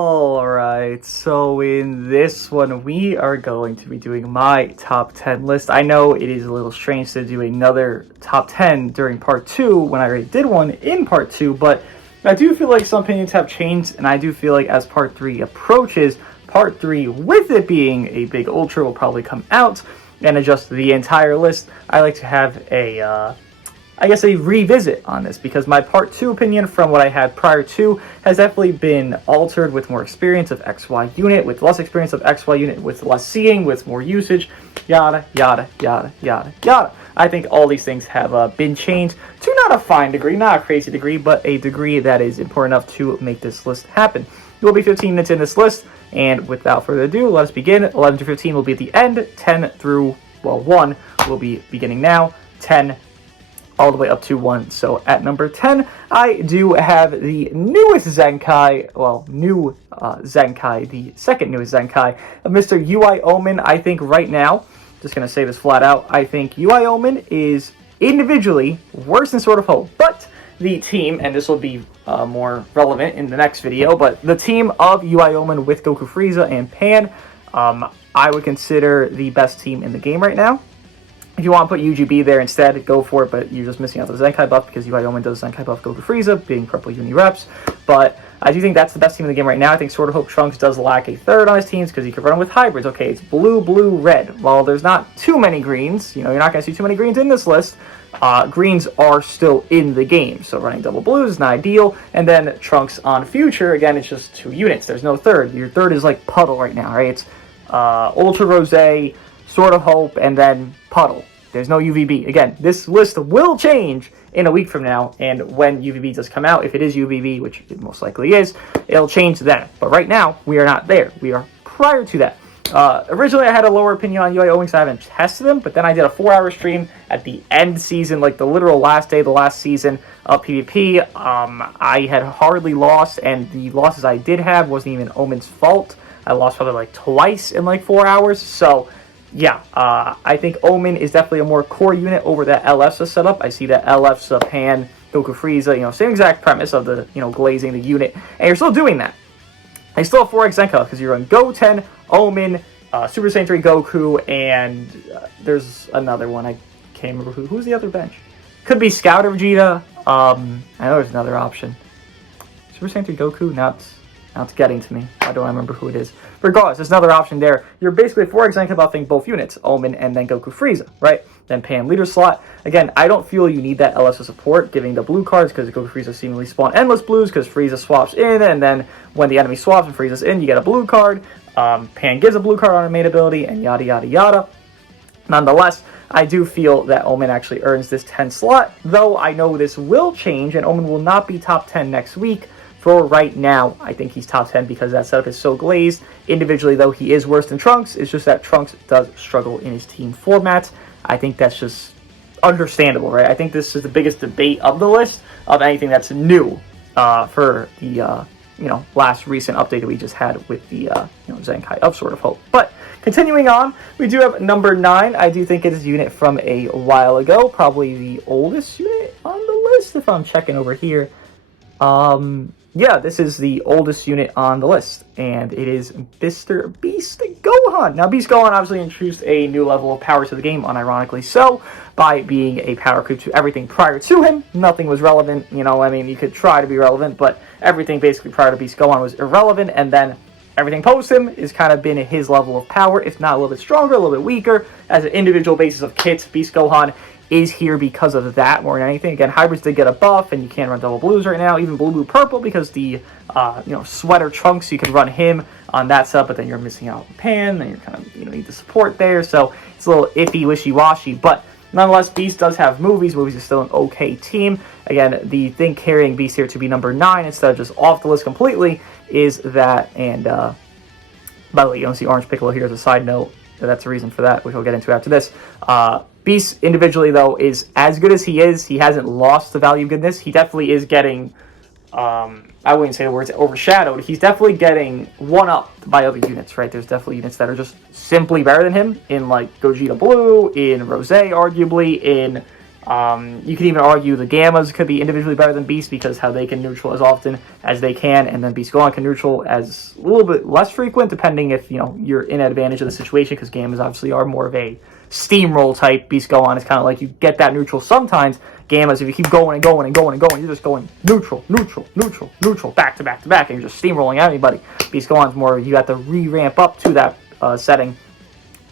Alright, so in this one we are going to be doing my top 10 list. I know it is a little strange to do another top 10 during part 2 when I already did one in part 2, but I do feel like some opinions have changed, and I do feel like as part 3 approaches, part 3 with it being a big ultra will probably come out and adjust the entire list. I like to have a revisit on this, because my part 2 opinion from what I had prior to has definitely been altered with more experience of XY unit, with less experience of XY unit, with less seeing, with more usage, yada, yada, yada, yada, yada. I think all these things have been changed to not a fine degree, not a crazy degree, but a degree that is important enough to make this list happen. It will be 15 minutes in this list, and without further ado, let us begin. 11 to 15 will be at the end, 10 through, 1 will be beginning now, 10 all the way up to 1. So at number 10, I do have the newest Zenkai, the second newest Zenkai of Mr. UI Omen. I think right now, just going to say this flat out, I think UI Omen is individually worse than Sword of Hope, but the team, and this will be more relevant in the next video, but the team of UI Omen with Goku, Frieza, and Pan, I would consider the best team in the game right now. If you want to put UGB there instead, go for it, but you're just missing out the Zenkai buff because UI Omen does Zenkai buff Goku Frieza, being purple uni reps. But I do think that's the best team in the game right now. I think Sword of Hope Trunks does lack a third on his teams because he could run with hybrids. Okay, it's blue, blue, red. Well, there's not too many greens. You know, you're not going to see too many greens in this list. Greens are still in the game, so running double blues is not ideal. And then Trunks on future, again, it's just 2 units. There's no third. Your third is like Puddle right now, right? It's Ultra Rosé, Sword of Hope, and then Puddle. There's no UVB. Again, this list will change in a week from now, and when UVB does come out, if it is UVB, which it most likely is, it'll change then. But right now, we are not there. We are prior to that. Originally, I had a lower opinion on UI Omen because I haven't tested them, but then I did a 4-hour stream at the end season, like the literal last day of the last season of PvP. I had hardly lost, and the losses I did have wasn't even Omen's fault. I lost probably like twice in like 4 hours, so yeah, I think Omen is definitely a more core unit over that LF's setup. I see that LF's Pan, Goku Frieza, same exact premise of the, glazing the unit, and you're still doing that. I still have 4x Zenkai because you're on Goten, Omen, Super Saiyan 3 Goku, and there's another one. I can't remember who's the other bench. Could be Scout or Vegeta. I know there's another option. Super Saiyan 3 Goku, not getting to me. I don't remember who it is. Regardless, there's another option there. You're basically 4x Zenkai buffing both units, Omen and then Goku Frieza, right? Then Pan leader slot. Again, I don't feel you need that LS support giving the blue cards because Goku Frieza seemingly spawn endless blues because Frieza swaps in, and then when the enemy swaps and Frieza's in, you get a blue card. Pan gives a blue card on her main ability, and yada yada yada. Nonetheless, I do feel that Omen actually earns this 10 slot, though I know this will change and Omen will not be top 10 next week. For right now, I think he's top 10 because that setup is so glazed. Individually, though, he is worse than Trunks. It's just that Trunks does struggle in his team format. I think that's just understandable, right? I think this is the biggest debate of the list of anything that's new for the, last recent update that we just had with the, Zenkai of Sword of Hope. But continuing on, we do have number 9. I do think it is a unit from a while ago, probably the oldest unit on the list if I'm checking over here. Yeah, this is the oldest unit on the list, and it is Mr. Beast Gohan. Now, Beast Gohan obviously introduced a new level of power to the game, unironically so, by being a power creep to everything prior to him. Nothing was relevant, you could try to be relevant, but everything basically prior to Beast Gohan was irrelevant, and then everything post him has kind of been at his level of power, if not a little bit stronger, a little bit weaker. As an individual basis of kits, Beast Gohan is here because of that more than anything. Again, hybrids did get a buff, and you can't run double blues right now, even blue, blue, purple, because the, sweater Trunks, you can run him on that sub, but then you're missing out on Pan, then you're kind of, need the support there, so it's a little iffy, wishy-washy, but nonetheless, Beast does have movies. Movies is still an okay team. Again, the thing carrying Beast here to be number 9 instead of just off the list completely is that, and, by the way, you don't see Orange Piccolo here as a side note, so that's the reason for that, which we'll get into after this. Beast individually, though, is as good as he is. He hasn't lost the value of goodness. He definitely is getting, I wouldn't say the words overshadowed. He's definitely getting one-upped by other units, right? There's definitely units that are just simply better than him in, like, Gogeta Blue, in Rosé, arguably, in, You can even argue the Gammas could be individually better than Beast because how they can neutral as often as they can, and then Beast Gohan can neutral as a little bit less frequent, depending if you're in advantage of the situation, because Gammas obviously are more of a steamroll type. Beast Gohan is kind of like you get that neutral sometimes. Gammas, if you keep going and going and going and going, you're just going neutral, neutral, neutral, neutral, back to back to back, and you're just steamrolling at anybody. Beast Gohan's more you have to re-ramp up to that setting.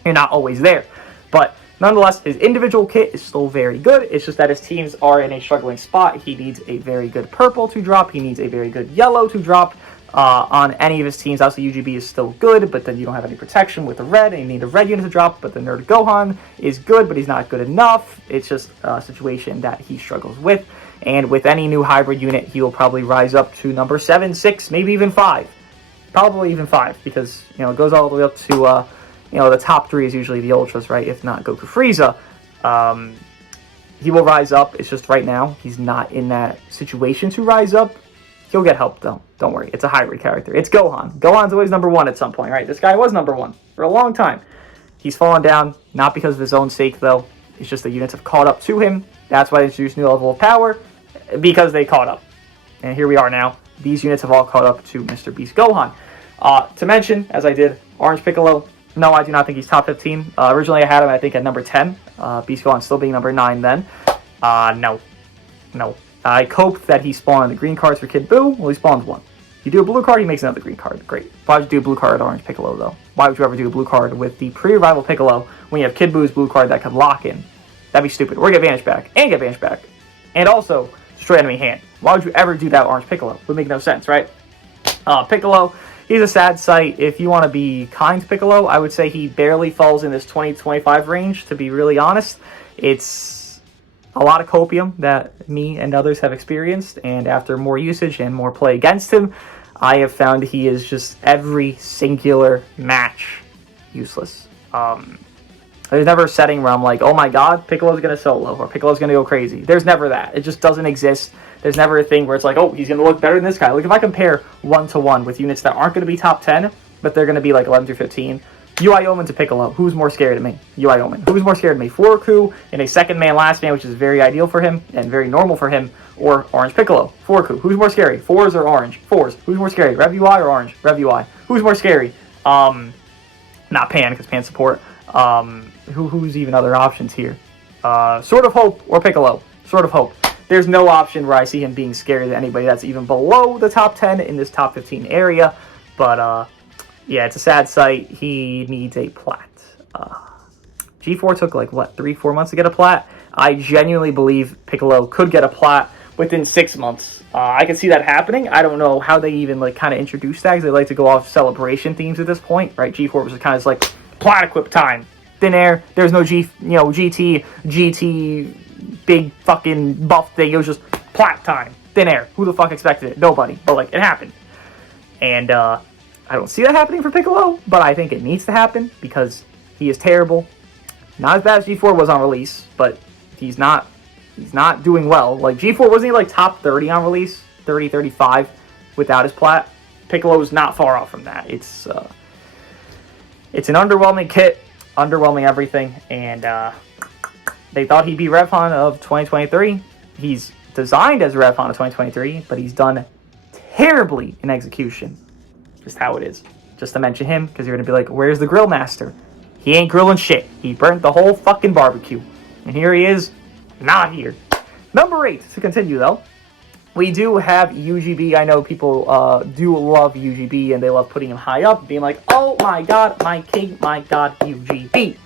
You're not always there, but nonetheless, his individual kit is still very good. It's just that his teams are in a struggling spot. He needs a very good purple to drop. He needs a very good yellow to drop on any of his teams. Obviously, UGB is still good, but then you don't have any protection with the red, and you need a red unit to drop. But the Nerd Gohan is good, but he's not good enough. It's just a situation that he struggles with. And with any new hybrid unit, he will probably rise up to number 7, 6, maybe even 5. Probably even 5, because it goes all the way up to the top 3 is usually the Ultras, right? If not Goku, Frieza. He will rise up. It's just right now he's not in that situation to rise up. He'll get help, though. Don't worry. It's a hybrid character. It's Gohan. Gohan's always number 1 at some point, right? This guy was number 1 for a long time. He's fallen down, not because of his own sake, though. It's just the units have caught up to him. That's why they introduced new level of power, because they caught up. And here we are now. These units have all caught up to Mr. Beast Gohan. To mention, as I did, Orange Piccolo. No, I do not think he's top 15. Originally, I had him, I think, at number 10. Beast Gohan still being number 9 then. No. I hoped that he spawned the green cards for Kid Buu. Well, he spawned 1. You do a blue card, he makes another green card. Great. Why would you do a blue card with Orange Piccolo, though? Why would you ever do a blue card with the pre-revival Piccolo when you have Kid Buu's blue card that could lock in? That'd be stupid. Or get Vanish back. And get Vanish back. And also, destroy enemy hand. Why would you ever do that with Orange Piccolo? Would make no sense, right? Piccolo, he's a sad sight. If you want to be kind to Piccolo, I would say he barely falls in this 20-25 range, to be really honest. It's a lot of copium that me and others have experienced, and after more usage and more play against him, I have found he is just every singular match useless. There's never a setting where I'm like, oh my god, Piccolo's going to solo, or Piccolo's going to go crazy. There's never that. It just doesn't exist. There's never a thing where it's like, oh, he's going to look better than this guy. Like, if I compare 1-to-1 with units that aren't going to be top 10, but they're going to be like 11 through 15, UI Omen to Piccolo, who's more scary to me? UI Omen. Who's more scared to me? Forku in a second man, last man, which is very ideal for him and very normal for him, or Orange Piccolo? Forku. Who's more scary? Fours or Orange? Fours. Who's more scary? Rev UI or Orange? Rev UI. Who's more scary? Not Pan, because Pan support. Who's even other options here? Sword of Hope or Piccolo? Sword of Hope. There's no option where I see him being scarier than anybody that's even below the top 10 in this top 15 area. But, yeah, it's a sad sight. He needs a plat. G4 took, like, what, 3-4 months to get a plat? I genuinely believe Piccolo could get a plat within 6 months. I can see that happening. I don't know how they even, like, kind of introduce that, because they like to go off celebration themes at this point, right? G4 was kind of like, plat equip time. Thin air. There's no GT, big fucking buff thing. It was just plat time. Thin air. Who the fuck expected it? Nobody. But, like, it happened. And, I don't see that happening for Piccolo, but I think it needs to happen because he is terrible. Not as bad as G4 was on release, but he's not doing well. Like, G4 wasn't he like top 30 on release? 30, 35 without his plat? Piccolo's not far off from that. It's an underwhelming kit, underwhelming everything, and they thought he'd be Revhan of 2023. He's designed as Revhan of 2023, but he's done terribly in execution. Just how it is. Just to mention him, because you're going to be like, where's the grill master? He ain't grilling shit. He burnt the whole fucking barbecue. And here he is, not here. Number 8, to continue though. We do have UGB. I know people do love UGB, and they love putting him high up, being like, oh my god, my king, my god, UGB.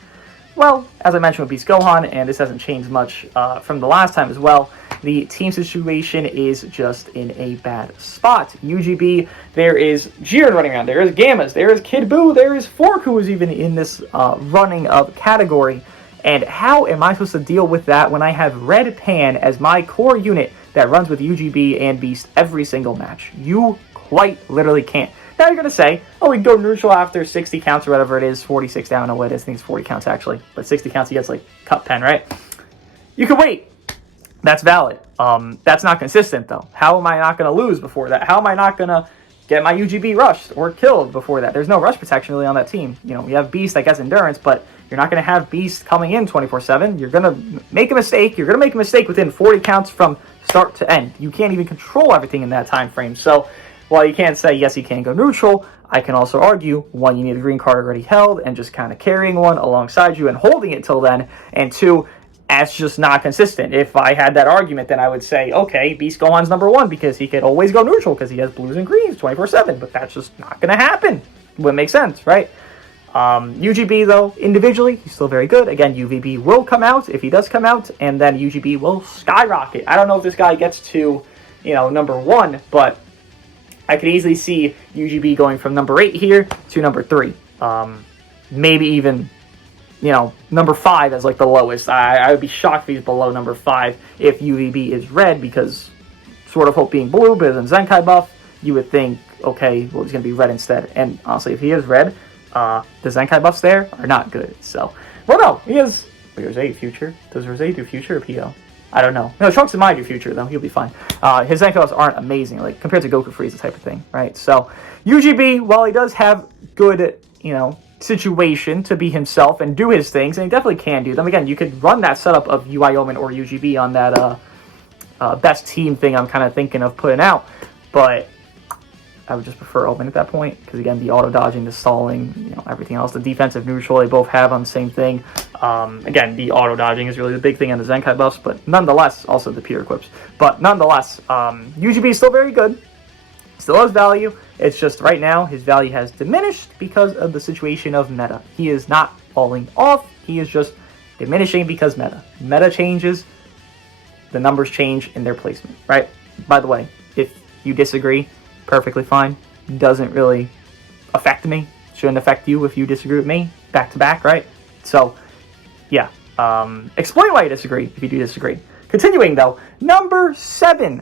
Well, as I mentioned with Beast Gohan, and this hasn't changed much from the last time as well, the team situation is just in a bad spot. UGB, there is Jiren running around, there is Gammas, there is Kid Buu, there is Fork, who is even in this running of category. And how am I supposed to deal with that when I have Red Pan as my core unit that runs with UGB and Beast every single match? You quite literally can't. Now you're going to say, oh, we can go neutral after 60 counts or whatever it is, 46 down, I don't know what it is, I think it's 40 counts actually, but 60 counts he gets like cut pen, right? You can wait. That's valid. That's not consistent though. How am I not going to lose before that? How am I not going to get my UGB rushed or killed before that. There's no rush protection really on that team. You know, you have Beast that gets endurance, but you're not going to have Beast coming in 24/7. You're going to make a mistake. You're going to make a mistake within 40 counts from start to end. You can't even control everything in that time frame. So while you can't say, yes, he can go neutral, I can also argue, one, you need a green card already held and just kind of carrying one alongside you and holding it till then, and two, that's just not consistent. If I had that argument, then I would say, okay, Beast Gohan's number one because he could always go neutral because he has blues and greens 24/7, but that's just not going to happen. Wouldn't make sense, right? UGB, though, individually, he's still very good. Again, UVB will come out if he does come out, and then UGB will skyrocket. I don't know if this guy gets to, you know, number one, but I could easily see UGB going from number 8 here to number 3. Maybe even, you know, number 5 as like the lowest. I would be shocked if he's below number 5 if UVB is red, because Sword of Hope being blue, but in Zenkai buff, you would think, okay, well, he's going to be red instead. And honestly, if he is red, the Zenkai buffs there are not good. So, well, no, he is. Rosé future. Does Rosé do future or PO? I don't know. No, Trunks might do future, though. He'll be fine. His Zenkai buffs aren't amazing, like, compared to Goku Frieza type of thing, right? So, UGB, while he does have good, you know, situation to be himself and do his things, and he definitely can do them. Again, you could run that setup of UI Omen or UGB on that best team thing I'm kind of thinking of putting out, but I would just prefer Omen at that point, because again, the auto dodging, the stalling, you know, everything else, the defensive neutral they both have on the same thing. Again, the auto dodging is really the big thing on the Zenkai buffs, but nonetheless, also the Pure equips. But nonetheless, UGB is still very good, still has value. It's just right now his value has diminished because of the situation of meta. He is not falling off, he is just diminishing because meta changes, the numbers change in their placement, right? By the way, if you disagree, perfectly fine. Doesn't really affect me. Shouldn't affect you if you disagree with me. Back to back, right? So, yeah. Explain why you disagree if you do disagree. Continuing, though, number 7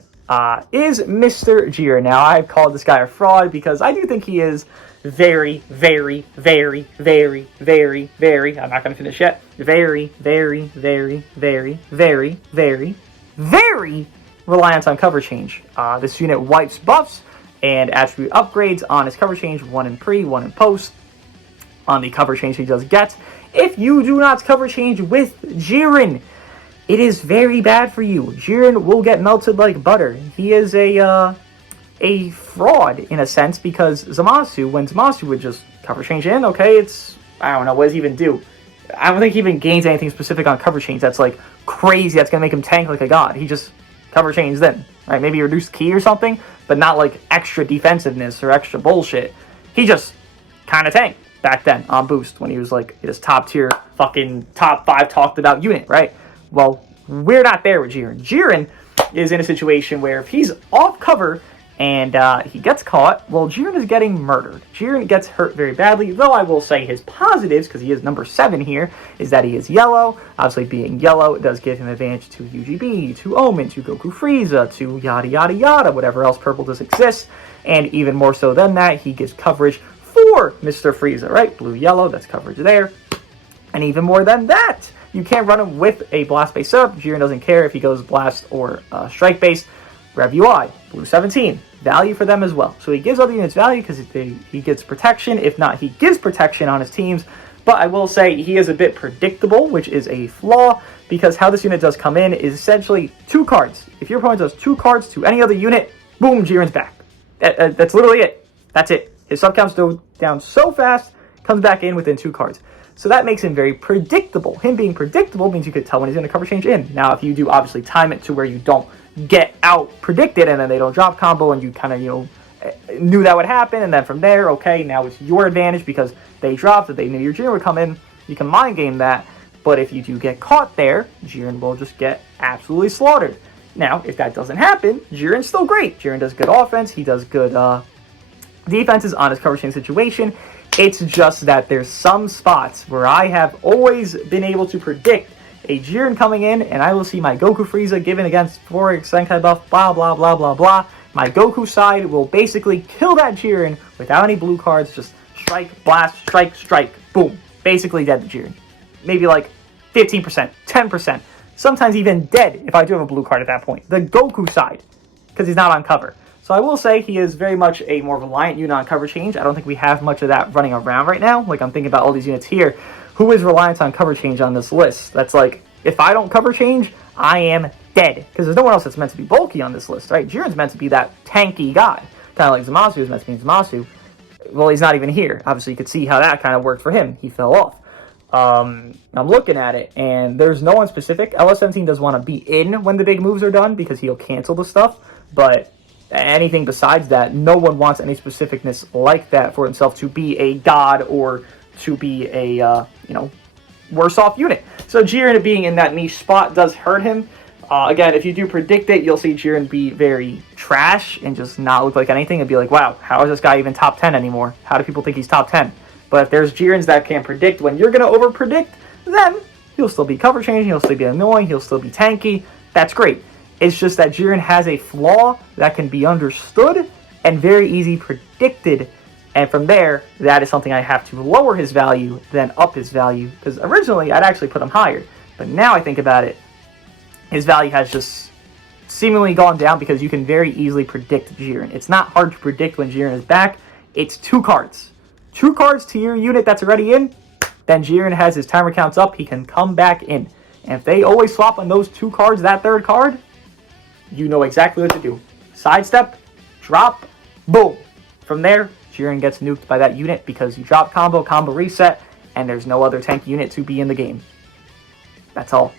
is Mr. Jiren. Now, I've called this guy a fraud because I do think he is very, very, very, very, very, very, I'm not going to finish yet, very, very, very, very, very, very, very reliant on cover change. This unit wipes buffs and attribute upgrades on his cover change, 1 in pre, 1 in post, on the cover change he does get. If you do not cover change with Jiren, it is very bad for you. Jiren will get melted like butter. He is a fraud, in a sense, because Zamasu, when Zamasu would just cover change in, okay, it's, I don't know, what does he even do? I don't think he even gains anything specific on cover change that's, like, crazy, that's going to make him tank like a god. He just cover change then, right? Maybe reduce ki or something, but not like extra defensiveness or extra bullshit. He just kind of tanked back then on boost when he was like his top tier fucking top 5 talked about unit, right? Well, we're not there with Jiren. Jiren is in a situation where if he's off cover and he gets caught, well, Jiren is getting murdered. Jiren gets hurt very badly, though I will say his positives, because he is number 7 here, is that he is yellow. Obviously, being yellow, it does give him advantage to UGB, to Omen, to Goku Frieza, to yada yada yada, whatever else purple does exist. And even more so than that, he gives coverage for Mr. Frieza, right? Blue, yellow, that's coverage there. And even more than that, you can't run him with a blast-based setup. Jiren doesn't care if he goes blast or strike-based. Rev UI, blue 17, value for them as well. So he gives other units value because he gets protection. If not, he gives protection on his teams. But I will say he is a bit predictable, which is a flaw, because how this unit does come in is essentially 2 cards. If your opponent does 2 cards to any other unit, boom, Jiren's back. That's literally it. That's it. His sub counts go down so fast, comes back in within 2 cards. So that makes him very predictable. Him being predictable means you could tell when he's going to cover change in. Now, if you do obviously time it to where you don't get out predicted and then they don't drop combo and you kind of, you know, knew that would happen, and then from there, okay, now it's your advantage because they dropped it, they knew your Jiren would come in, you can mind game that. But if you do get caught there, Jiren will just get absolutely slaughtered. Now, if that doesn't happen, Jiren's still great. Jiren does good offense, he does good defenses on his cover change situation. It's just that there's some spots where I have always been able to predict a Jiren coming in, and I will see my Goku Frieza given against 4 Zenkai buff, blah, blah, blah, blah, blah. My Goku side will basically kill that Jiren without any blue cards, just strike, blast, strike, strike, boom. Basically dead to Jiren. Maybe like 15%, 10%, sometimes even dead if I do have a blue card at that point. The Goku side, because he's not on cover. So So I will say he is very much a more reliant unit on cover change. I don't think we have much of that running around right now. Like, I'm thinking about all these units here. Who is reliant on cover change on this list? That's like, if I don't cover change, I am dead. Because there's no one else that's meant to be bulky on this list, right? Jiren's meant to be that tanky guy. Kind of like Zamasu is meant to be Zamasu. Well, he's not even here. Obviously, you could see how that kind of worked for him. He fell off. I'm looking at it, and there's no one specific. LS17 does want to be in when the big moves are done because he'll cancel the stuff. But anything besides that, no one wants any specificness like that for himself to be a god or to be a, worse off unit. So Jiren being in that niche spot does hurt him. Again, if you do predict it, you'll see Jiren be very trash and just not look like anything and be like, wow, how is this guy even top 10 anymore? How do people think he's top 10? But if there's Jirens that can predict when you're going to over-predict, then he'll still be cover changing, he'll still be annoying, he'll still be tanky. That's great. It's just that Jiren has a flaw that can be understood and very easy predicted. And from there, that is something I have to lower his value than up his value. Because originally, I'd actually put him higher. But now I think about it, his value has just seemingly gone down because you can very easily predict Jiren. It's not hard to predict when Jiren is back. It's 2 cards. 2 cards to your unit that's already in, then Jiren has his timer counts up, he can come back in. And if they always swap on those 2 cards, that 3rd card, you know exactly what to do. Sidestep, drop, boom. From there, Jiren gets nuked by that unit because you drop combo, combo reset, and there's no other tank unit to be in the game. That's all.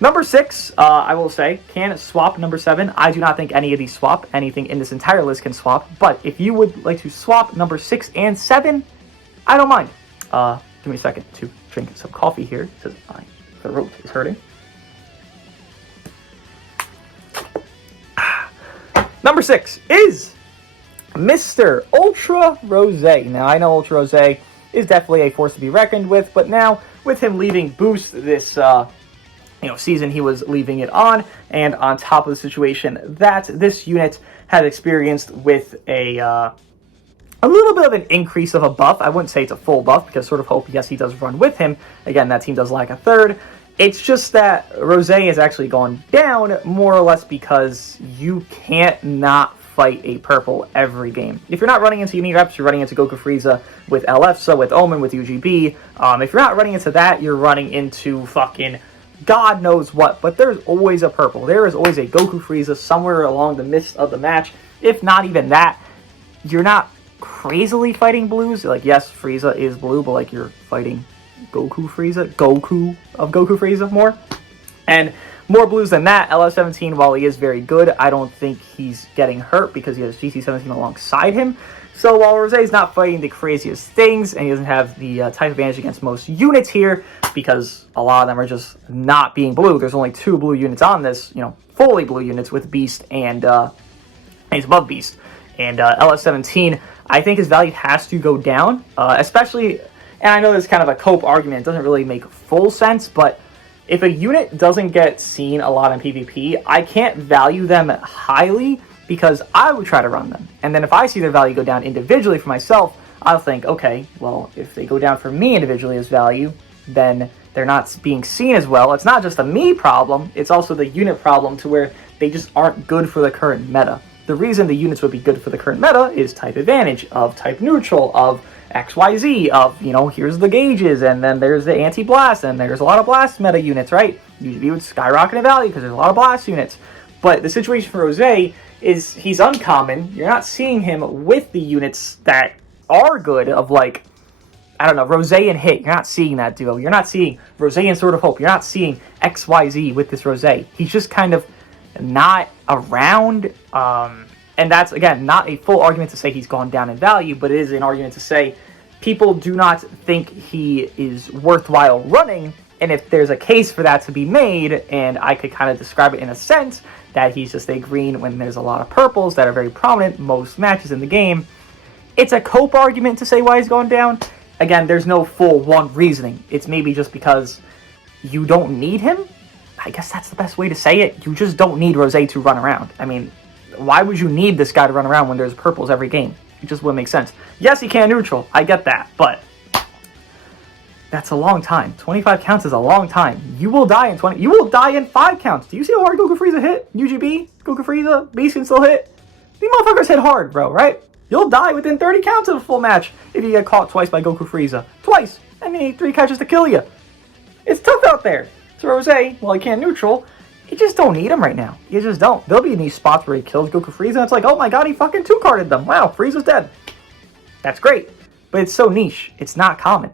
Number 6, I will say, can swap number 7. I do not think any of these swap. Anything in this entire list can swap. But if you would like to swap number 6 and 7, I don't mind. Give me a second to drink some coffee here, because my throat is hurting. Number 6 is Mr. Ultra Rose. Now, I know Ultra Rose is definitely a force to be reckoned with, but now, with him leaving Boost this season, he was leaving it on, and on top of the situation that this unit has experienced with a little bit of an increase of a buff. I wouldn't say it's a full buff, because Sort of Hope, yes, he does run with him. Again, that team does lack a 3rd. It's just that Rose has actually gone down, more or less because you can't not fight a purple every game. If you're not running into Uni reps, you're running into Goku Frieza with LF, so with Omen, with UGB. If you're not running into that, you're running into fucking God knows what, but there's always a purple. There is always a Goku Frieza somewhere along the midst of the match. If not even that, you're not crazily fighting blues. Like, yes, Frieza is blue, but like you're fighting Goku Frieza, Goku of Goku Frieza more. And more blues than that, LS17, while he is very good, I don't think he's getting hurt because he has GC17 alongside him. So while Rosé's not fighting the craziest things, and he doesn't have the type advantage against most units here, because a lot of them are just not being blue. There's only 2 blue units on this, fully blue units with Beast and he's above Beast. And LS17, I think his value has to go down, especially, and I know this is kind of a cope argument, it doesn't really make full sense, but if a unit doesn't get seen a lot in PvP, I can't value them highly because I would try to run them. And then if I see their value go down individually for myself, I'll think, okay, well, if they go down for me individually as value, then they're not being seen as well. It's not just a me problem, it's also the unit problem to where they just aren't good for the current meta. The reason the units would be good for the current meta is type advantage, of type neutral, of XYZ, of, here's the gauges, and then there's the anti-blast, and there's a lot of blast meta units, right? UGB would skyrocket in value because there's a lot of blast units. But the situation for Rosé is he's uncommon. You're not seeing him with the units that are good of, like, I don't know, Rosé and Hit. You're not seeing that duo. You're not seeing Rosé and Sort of Hope. You're not seeing XYZ with this Rosé. He's just kind of not around. And that's, again, not a full argument to say he's gone down in value, but it is an argument to say people do not think he is worthwhile running. And if there's a case for that to be made, and I could kind of describe it in a sense, that he's just a green when there's a lot of purples that are very prominent most matches in the game, it's a cope argument to say why he's gone down. Again, there's no full one reasoning. It's maybe just because you don't need him. I guess that's the best way to say it. You just don't need Rosé to run around. I mean, why would you need this guy to run around when there's purples every game? It just wouldn't make sense. Yes, he can neutral. I get that, but that's a long time. 25 counts is a long time. You will die in 20. You will die in 5 counts. Do you see how hard Goku Frieza hit? UGB, Goku Frieza, Beast can still hit. These motherfuckers hit hard, bro, right? You'll die within 30 counts of a full match if you get caught twice by Goku Frieza. Twice! And you need 3 catches to kill you. It's tough out there. So Rose, while he can't neutral, you just don't need him right now. You just don't. There'll be these spots where he kills Goku Frieza, and it's like, oh my god, he fucking 2-carded them. Wow, Frieza's dead. That's great. But it's so niche. It's not common.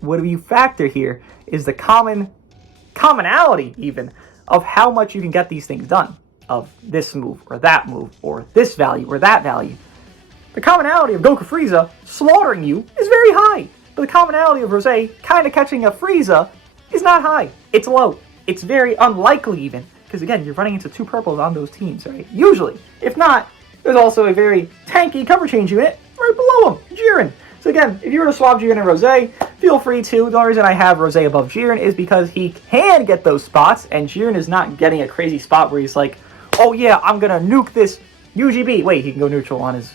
What you factor here is the commonality, even, of how much you can get these things done. Of this move, or this value, or that value. The commonality of Goku Frieza slaughtering you is very high. But the commonality of Rose kind of catching a Frieza is not high. It's low. It's very unlikely even. Because again, you're running into 2 purples on those teams, right? Usually. If not, there's also a very tanky cover change unit right below him, Jiren. So again, if you were to swap Jiren and Rose, feel free to. The only reason I have Rose above Jiren is because he can get those spots, and Jiren is not getting a crazy spot where he's like, oh yeah, I'm gonna nuke this UGB. Wait, he can go neutral on his,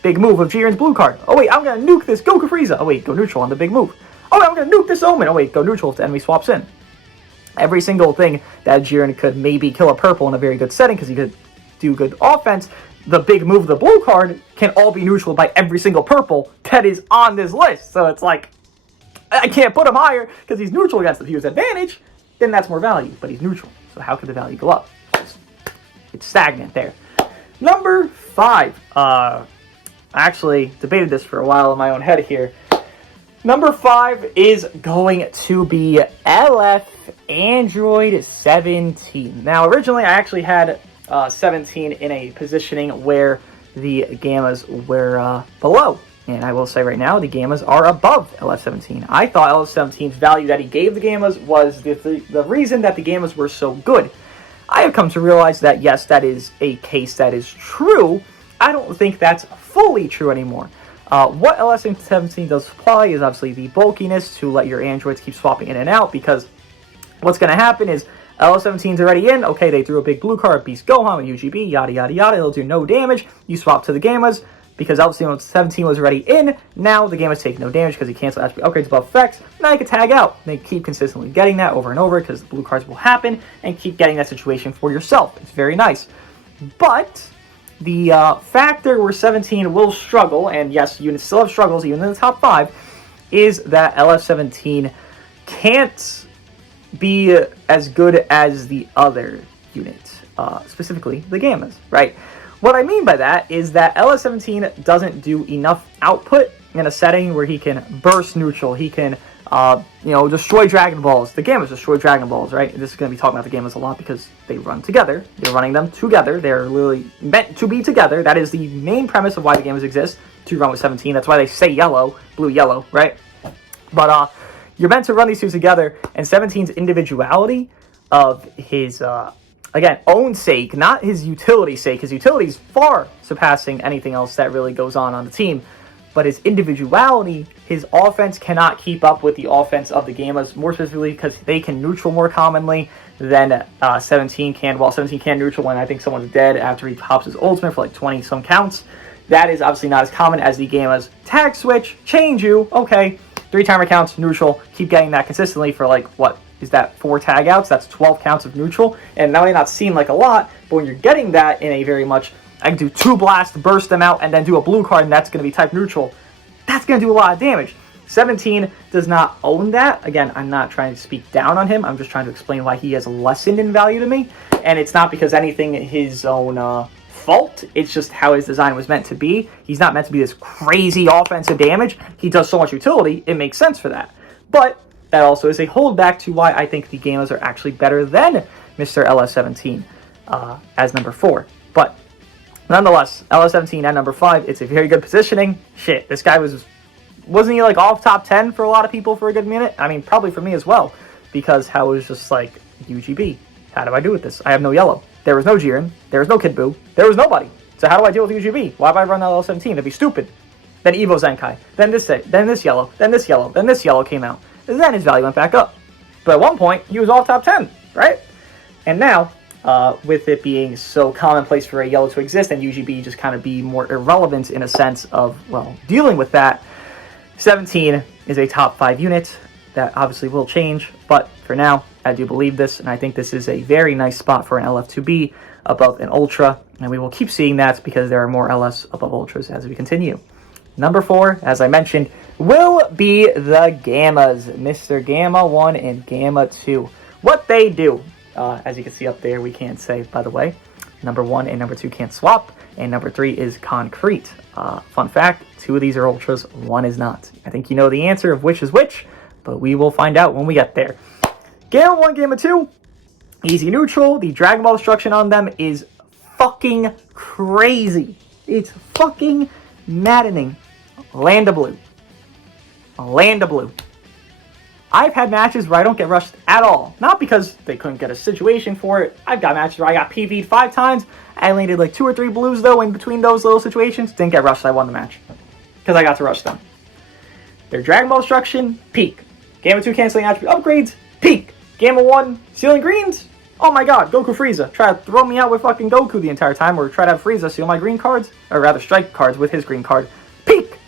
big move of Jiren's blue card. Oh wait, I'm gonna nuke this Goku Frieza. Oh wait, go neutral on the big move. Oh, I'm gonna nuke this Omen. Oh wait, go neutral if the enemy swaps in. Every single thing that Jiren could maybe kill a purple in a very good setting because he could do good offense, the big move of the blue card can all be neutral by every single purple that is on this list. So it's like, I can't put him higher because he's neutral against the Fuse advantage, then that's more value, but he's neutral. So how could the value go up? It's stagnant there. Number 5. I actually debated this for a while in my own head here. Number 5 is going to be LF Android 17. Now, originally I actually had 17 in a positioning where the gammas were below. And I will say right now, the gammas are above LF17. I thought LF17's value that he gave the gammas was the reason that the gammas were so good. I have come to realize that, yes, that is a case that is true. I don't think that's fully true anymore. What LF17 does supply is obviously the bulkiness to let your androids keep swapping in and out, because what's going to happen is LF17's already in. Okay, they threw a big blue card, Beast Gohan with UGB, yada, yada, yada. It'll do no damage. You swap to the gammas. Because LF17 was already in, now the gammas take no damage because he cancels attribute upgrades above effects. Now you can tag out. They keep consistently getting that over and over because the blue cards will happen, and keep getting that situation for yourself. It's very nice. But the factor where 17 will struggle, and yes, units still have struggles even in the top 5, is that LF17 can't be as good as the other units, specifically the gammas, right? What I mean by that is that LS17 doesn't do enough output in a setting where he can burst neutral, he can, destroy Dragon Balls. The Gammas destroy Dragon Balls, right? This is going to be talking about the Gammas a lot because they run together. They're running them together. They're literally meant to be together. That is the main premise of why the Gammas exist, to run with 17. That's why they say yellow, blue, yellow, right? But you're meant to run these two together, and 17's individuality of his... again, own sake, not his utility sake. His utility is far surpassing anything else that really goes on the team. But his individuality, his offense cannot keep up with the offense of the gammas, more specifically because they can neutral more commonly than 17 can. While 17 can neutral when I think someone's dead after he pops his ultimate for like 20-some counts. That is obviously not as common as the gammas. Tag switch, change you, okay. 3-timer counts, neutral, keep getting that consistently for like, what? Is that 4 tag outs? That's 12 counts of neutral. And that may not seem like a lot, but when you're getting that in a very much, I can do 2 blasts, burst them out, and then do a blue card, and that's going to be type neutral. That's going to do a lot of damage. 17 does not own that. Again, I'm not trying to speak down on him. I'm just trying to explain why he has lessened in value to me. And it's not because anything his own fault. It's just how his design was meant to be. He's not meant to be this crazy offensive damage. He does so much utility. It makes sense for that. But that also is a holdback to why I think the gammas are actually better than Mr. LS17 as number 4. But nonetheless, LS17 at number 5, it's a very good positioning. Shit, this guy wasn't he like off top 10 for a lot of people for a good minute? I mean, probably for me as well, because how it was just like, UGB, how do I do with this? I have no yellow. There was no Jiren. There was no Kid Buu. There was nobody. So how do I deal with UGB? Why would I run LS17? It'd be stupid. Then Evo Zenkai. Then this yellow. Then this yellow. Then this yellow came out. Then his value went back up. But at one point, he was all top 10, right? And now, with it being so commonplace for a yellow to exist and UGB just kind of be more irrelevant in a sense of, well, dealing with that, 17 is a top 5 unit. That obviously will change, but for now, I do believe this, and I think this is a very nice spot for an LF to be. above an Ultra, and we will keep seeing that because there are more LS above Ultras as we continue. Number 4, as I mentioned, will be the Gammas, Mr. Gamma 1 and Gamma 2. What they do, as you can see up there, we can't say, by the way, number 1 and number 2 can't swap, and number 3 is concrete. Fun fact, 2 of these are Ultras, 1 is not. I think you know the answer of which is which, but we will find out when we get there. Gamma 1, Gamma 2, easy neutral. The Dragon Ball destruction on them is fucking crazy. It's fucking maddening. Land of Blue. Land of Blue. I've had matches where I don't get rushed at all. Not because they couldn't get a situation for it. I've got matches where I got PV'd 5 times. I landed like 2 or 3 blues though in between those little situations. Didn't get rushed. I won the match. Because I got to rush them. Their Dragon Ball destruction, peak. Gamma 2 canceling attribute upgrades, peak. Gamma 1 sealing greens. Oh my god, Goku Frieza. Try to throw me out with fucking Goku the entire time, or try to have Frieza seal my green cards, or rather strike cards with his green card. Peak!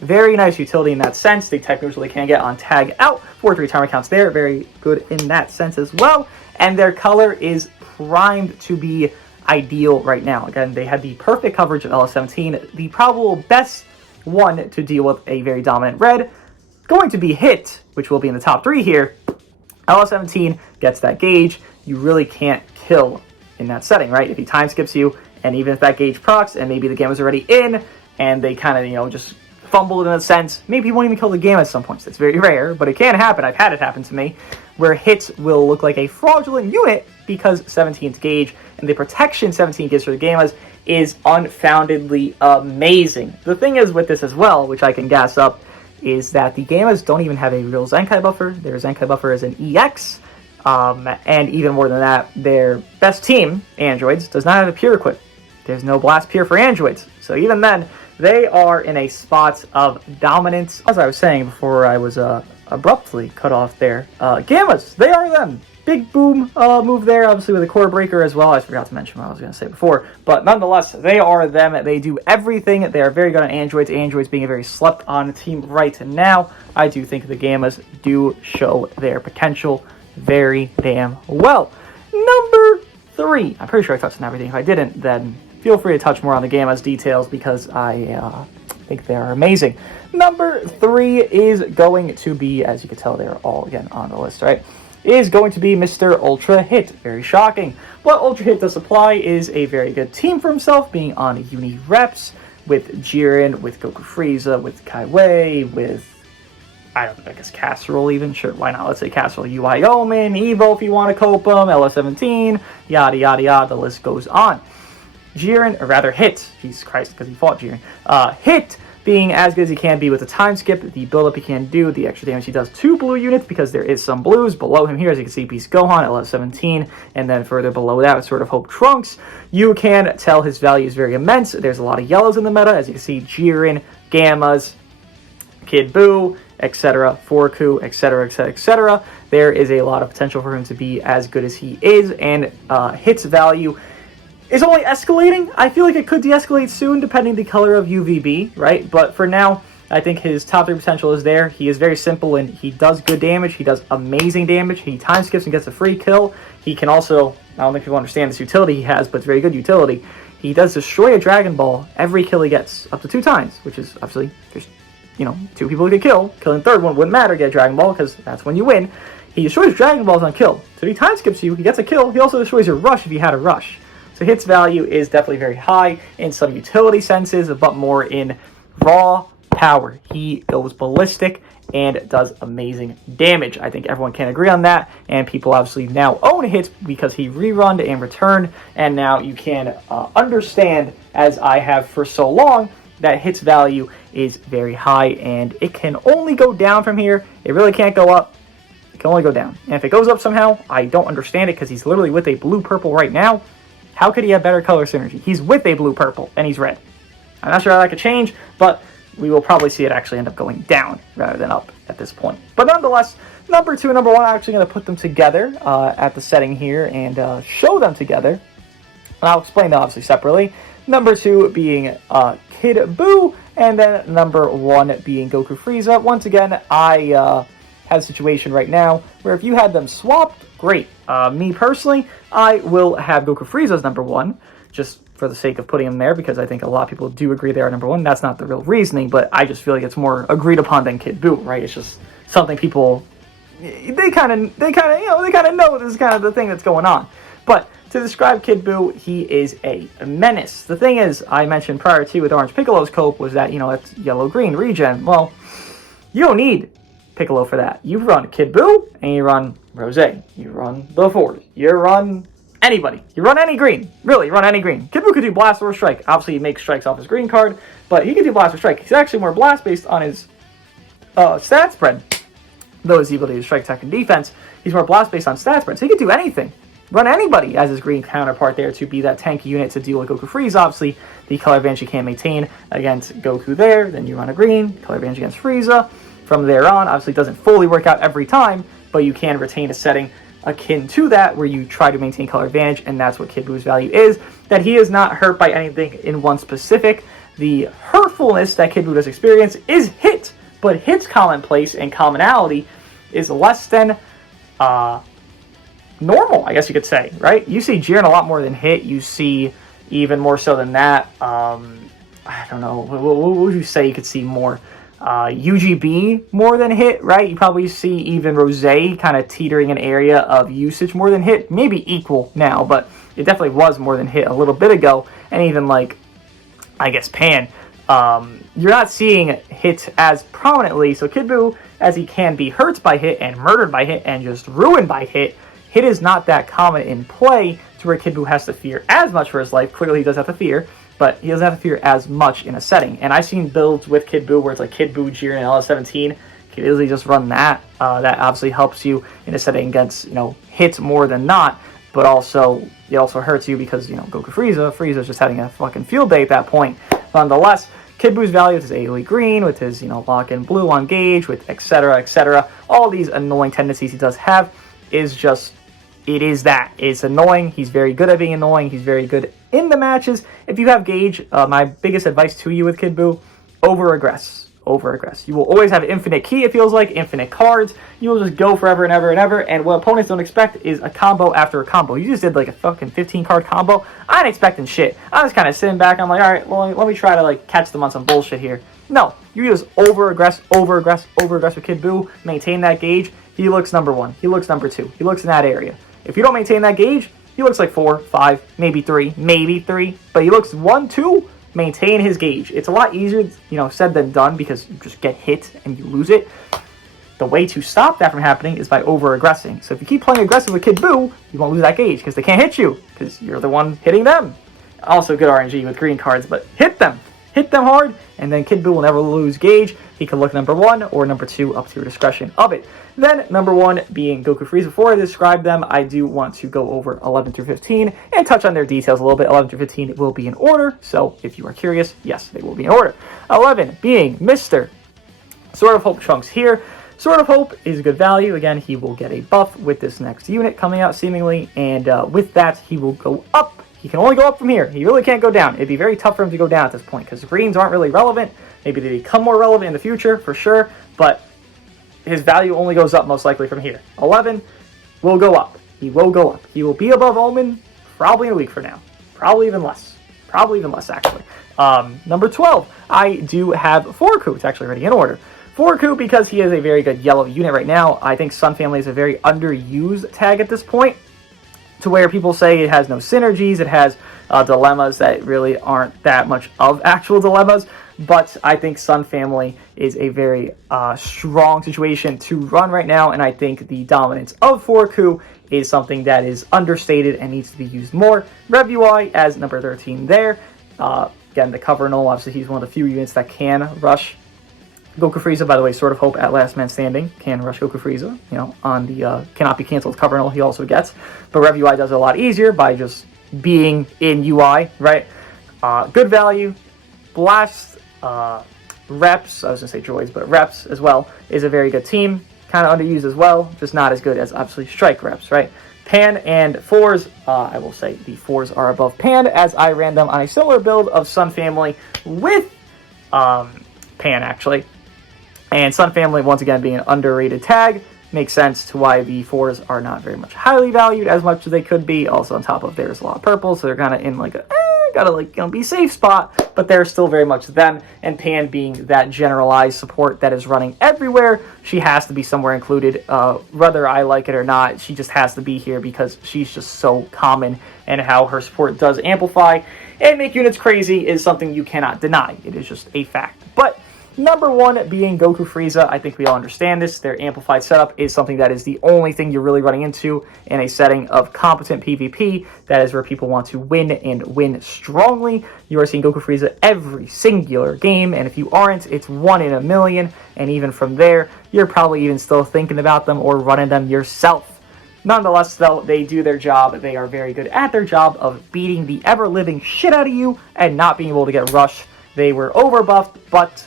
Very nice utility in that sense. They tech neutrally can get on tag out. 4-3 timer counts there. Very good in that sense as well. And their color is primed to be ideal right now. Again, they had the perfect coverage of LS17. The probable best one to deal with a very dominant red. Going to be Hit, which will be in the top 3 here. LS17 gets that gauge. You really can't kill in that setting, right? If he time skips you, and even if that gauge procs, and maybe the game was already in, and they kind of, just fumbled in a sense, maybe he won't even kill the game at some points. It's very rare, but it can happen. I've had it happen to me, where hits will look like a fraudulent unit because 17's gauge, and the protection 17 gives for the Gammas is unfoundedly amazing. The thing is with this as well, which I can gas up, is that the Gammas don't even have a real Zenkai buffer. Their Zenkai buffer is an EX, and even more than that, their best team, Androids, does not have a Pure equip. There's no Blast Pure for Androids. So even then, they are in a spot of dominance. As I was saying before I was abruptly cut off there, Gammas, they are them. Big boom move there, obviously with a core breaker as well. I forgot to mention what I was going to say before. But nonetheless, they are them. They do everything. They are very good on Androids. Androids being a very slept on team right now. I do think the Gammas do show their potential very damn well. Number 3. I'm pretty sure I touched on everything. If I didn't, then feel free to touch more on the Gammas details because I think they are amazing. Number 3 is going to be, as you can tell, they're all, again, on the list, right? Is going to be Mr. Ultra Hit. Very shocking. What Ultra Hit does supply is a very good team for himself, being on uni reps with Jiren, with Goku Frieza, with Kaiwei, with, I guess Casserole even. Sure, why not? Let's say Casserole, UI Omen, Evo if you want to cope them, LS17, yada, yada, yada. The list goes on. Jiren, or rather Hit, Jesus Christ, because he fought Jiren. Hit being as good as he can be with the time skip, the build-up he can do, the extra damage he does to blue units, because there is some blues below him here, as you can see, Beast Gohan, LS17, and then further below that, sort of Hope Trunks. You can tell his value is very immense. There's a lot of yellows in the meta, as you can see, Jiren, Gammas, Kid Buu, etc., Forku, etc., etc., etc. There is a lot of potential for him to be as good as he is, and Hit's value is only escalating. I feel like it could de-escalate soon, depending the color of UVB, right? But for now, I think his top 3 potential is there. He is very simple, and he does good damage. He does amazing damage. He time skips and gets a free kill. He can also, I don't think people understand this utility he has, but it's very good utility. He does destroy a Dragon Ball every kill he gets, up to 2 times, which is obviously, there's, 2 people he could kill. Killing the third one wouldn't matter, get a Dragon Ball, because that's when you win. He destroys Dragon Balls on kill. So if he time skips you, he gets a kill. He also destroys your rush if you had a rush. So Hit's value is definitely very high in some utility senses, but more in raw power. He goes ballistic and does amazing damage. I think everyone can agree on that, and people obviously now own Hits because he rerunned and returned, and now you can understand, as I have for so long, that Hit's value is very high, and it can only go down from here. It really can't go up. It can only go down. And if it goes up somehow, I don't understand it, because he's literally with a blue-purple right now. How could he have better color synergy? He's with a blue-purple, and he's red. I'm not sure how that could change, but we will probably see it actually end up going down rather than up at this point. But nonetheless, number 2 and number 1, I'm actually going to put them together at the setting here and show them together. And I'll explain them obviously separately. Number 2 being Kid Buu, and then number 1 being Goku Frieza. Once again, I have a situation right now where if you had them swapped, great. Me personally, I will have Goku Frieza as number 1, just for the sake of putting him there, because I think a lot of people do agree they are number 1. That's not the real reasoning, but I just feel like it's more agreed upon than Kid Buu, right? It's just something people, they kind of know this is kind of the thing that's going on. But to describe Kid Buu, he is a menace. The thing is, I mentioned prior to with Orange Piccolo's cope was that, it's yellow-green regen. Well, you don't need Piccolo for that. You run Kid Buu, and you run Rose. You run the Force. You run anybody. You run any green. Really, you run any green. Kid Buu could do Blast or Strike. Obviously, he makes strikes off his green card, but he can do Blast or Strike. He's actually more Blast based on his stat spread. Though he's able to do Strike, Attack, and Defense, he's more Blast based on stat spread, so he can do anything. Run anybody as his green counterpart there to be that tanky unit to deal with Goku Frieza. Obviously, the color advantage you can't maintain against Goku there. Then you run a green, color advantage against Frieza. From there on, obviously it doesn't fully work out every time, but you can retain a setting akin to that where you try to maintain color advantage, and that's what Kid Buu's value is. That he is not hurt by anything in one specific. The hurtfulness that Kid Buu does experience is hit, but hit's commonplace and commonality is less than normal, I guess you could say, right? You see Jiren a lot more than hit. You see even more so than that. I don't know. What would you say you could see more? UGB more than hit, right? You probably see even Rose kind of teetering an area of usage more than hit. Maybe equal now, but it definitely was more than hit a little bit ago. And even like, I guess Pan, you're not seeing hit as prominently. So Kid Buu, as he can be hurt by hit and murdered by hit and just ruined by hit, hit is not that common in play to where Kid Buu has to fear as much for his life. Clearly he does have to fear, but he doesn't have to fear as much in a setting. And I've seen builds with Kid Buu where it's like Kid Buu, Jiren, and LS17. You can easily just run that. That obviously helps you in a setting against, hits more than not, but also it also hurts you because, Goku Frieza's just having a fucking field day at that point. Nonetheless, Kid Buu's value with his AoE green, with his, lock-in blue on gauge, with etc., all these annoying tendencies he does have is just, it is that. It's annoying. He's very good at being annoying. He's very good in the matches. If you have gauge, my biggest advice to you with Kid Buu, over-aggress. Over-aggress. You will always have infinite ki, it feels like, infinite cards. You will just go forever and ever and ever, and what opponents don't expect is a combo after a combo. You just did like a fucking 15-card combo. I ain't expecting shit. I'm just kind of sitting back. I'm like, all right, well, let me try to catch them on some bullshit here. No, you just over-aggress with Kid Buu, maintain that gauge. He looks number 1. He looks number 2. He looks in that area. If you don't maintain that gauge, he looks like 4, 5, maybe 3, but he looks 1, 2, maintain his gauge. It's a lot easier, said than done because you just get hit and you lose it. The way to stop that from happening is by over-aggressing. So if you keep playing aggressive with Kid Buu, you won't lose that gauge because they can't hit you because you're the one hitting them. Also good RNG with green cards, but hit them. Hit them hard, and then Kid Buu will never lose gauge. He can look number 1 or number 2 up to your discretion of it. Then number 1 being Goku Frieza. Before I describe them, I do want to go over 11 through 15 and touch on their details a little bit. 11 through 15 will be in order, so if you are curious, yes, they will be in order. 11 being Mr. Sword of Hope Trunks here. Sword of Hope is a good value. Again, he will get a buff with this next unit coming out seemingly, and with that, he will go up. He can only go up from here. He really can't go down. It'd be very tough for him to go down at this point because the greens aren't really relevant. Maybe they become more relevant in the future, for sure, but his value only goes up most likely from here. 11 will go up. He will go up. He will be above Omen probably in a week from now. Probably even less. Probably even less, actually. Number 12, I do have Forku. It's actually already in order. Forku, because he is a very good yellow unit right now. I think Sun Family is a very underused tag at this point, to where people say it has no synergies, it has dilemmas that really aren't that much of actual dilemmas, but I think Sun Family is a very strong situation to run right now, and I think the dominance of Forku is something that is understated and needs to be used more. Rev UI as number 13 there. Again, the cover null, obviously he's one of the few units that can rush Goku Frieza. By the way, Sword of Hope at last man standing can rush Goku Frieza, on the cannot be cancelled cover null he also gets. But Rev UI does it a lot easier by just being in UI, right? Good value. Blast, Reps, I was going to say droids, but Reps as well is a very good team. Kind of underused as well, just not as good as obviously Strike Reps, right? Pan and Fours, I will say the Fours are above Pan, as I ran them on a similar build of Sun Family with Pan, actually. And Sun Family, once again, being an underrated tag. makes sense to why the 4s are not very much highly valued as much as they could be. Also, on top of there's a lot of purple, so they're kind of in like a gotta like be safe spot, but they're still very much them. And Pan being that generalized support that is running everywhere, she has to be somewhere included. Whether I like it or not, she just has to be here because she's just so common, and how her support does amplify and make units crazy is something you cannot deny. It is just a fact. But number 1 being Goku Frieza, I think we all understand this. Their amplified setup is something that is the only thing you're really running into in a setting of competent PvP. That is where people want to win and win strongly. You are seeing Goku Frieza every singular game, and if you aren't, it's 1 in a million, and even from there, you're probably even still thinking about them or running them yourself. Nonetheless, though, they do their job. They are very good at their job of beating the ever-living shit out of you and not being able to get rushed. They were overbuffed, but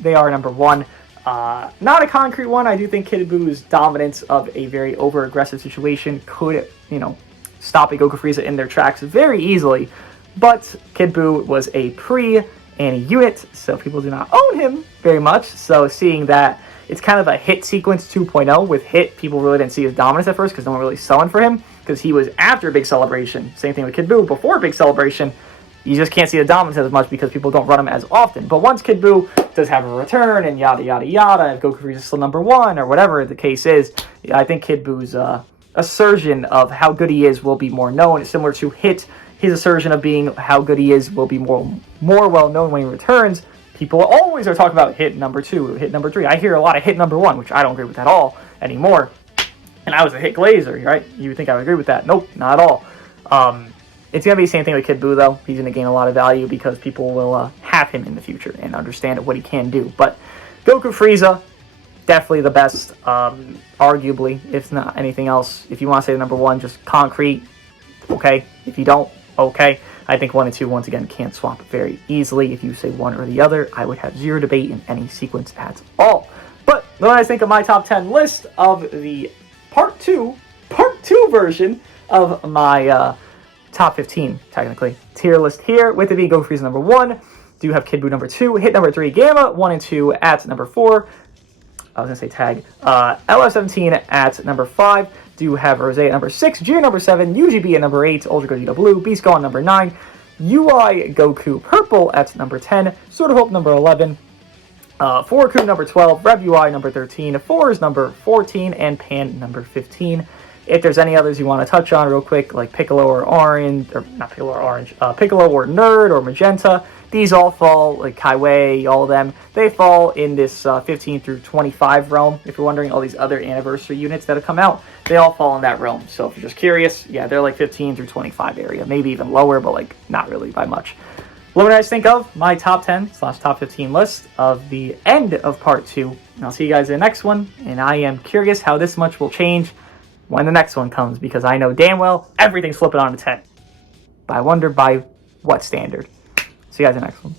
they are number 1. Not a concrete one. I do think Kid Boo's dominance of a very over-aggressive situation could, stop a Goku Frieza in their tracks very easily. But Kid Buu was a pre-Anni unit, so people do not own him very much. So seeing that it's kind of a hit sequence 2.0 with hit, people really didn't see his dominance at first because no one really selling for him because he was after Big Celebration. Same thing with Kid Buu before Big Celebration. You just can't see the dominance as much because people don't run him as often. But once Kid Buu does have a return and yada yada yada, if Goku Frieza is still number 1 or whatever the case is, I think Kid Buu's assertion of how good he is will be more known. It's similar to Hit. His assertion of being how good he is will be more well known when he returns. People always are talking about Hit number 2, Hit number 3. I hear a lot of Hit number 1, which I don't agree with at all anymore. And I was a Hit Glazer, right? You would think I would agree with that. Nope, not at all. It's going to be the same thing with Kid Buu, though. He's going to gain a lot of value because people will have him in the future and understand what he can do. But Goku Frieza, definitely the best, arguably, if not anything else. If you want to say the number 1, just concrete, okay. If you don't, okay. I think 1 and 2, once again, can't swap very easily. If you say one or the other, I would have zero debate in any sequence at all. But when I think of my top 10 list of the part 2 version of my top 15, technically, tier list here, with it being Goku Frieza number 1, do have Kid Buu number 2, Hit number 3, Gamma 1 and 2 at number 4, I was going to say tag, LF17 at number 5, do have Rose at number 6, Jiren number 7, UGB at number 8, Ultra Gogeta Blue, Beast Gohan number 9, UI Goku Purple at number 10, Sword of Hope number 11, Forku number 12, Rev UI number 13, Fours number 14, and Pan number 15. If there's any others you want to touch on real quick, like Piccolo or Orange, or not Piccolo or Orange, Piccolo or Nerd or Magenta, these all fall, like Kaiwei, all of them, they fall in this 15 through 25 realm. If you're wondering, all these other anniversary units that have come out, they all fall in that realm. So if you're just curious, yeah, they're like 15 through 25 area, maybe even lower, but like not really by much. What do you guys think of my top 10/top 15 list of the end of part 2? And I'll see you guys in the next one, and I am curious how this much will change when the next one comes, because I know damn well everything's flipping on its head. But I wonder by what standard. See you guys in the next one.